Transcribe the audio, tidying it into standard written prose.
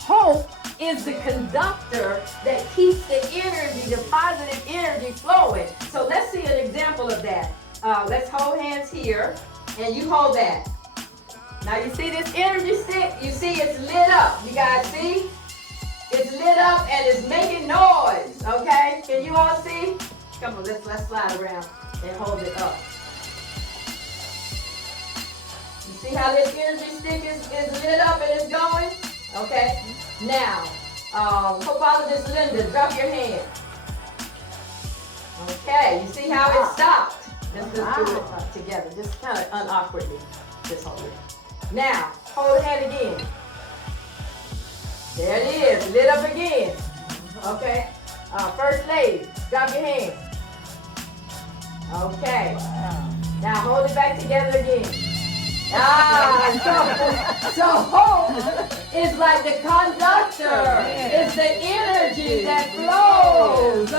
Hope is the conductor that keeps the energy, the positive energy flowing. So let's see an example of that. Let's hold hands here, and you hold that. Now you see this energy stick? You see it's lit up. You guys see? It's lit up and it's making noise. Okay? Can you all see? Come on, let's slide around and hold it up. You see how this energy stick is lit up and it's going? Okay? Now, Copolitist Linda, drop your hand. Okay, you see how it stopped? Let's just do it together, just kind of unawkwardly. Just hold it. Now, hold the hand again. There it is, lit up again. Okay, First Lady, drop your hand. Okay, now hold it back together again. So hope is like the conductor. It's the energy that flows.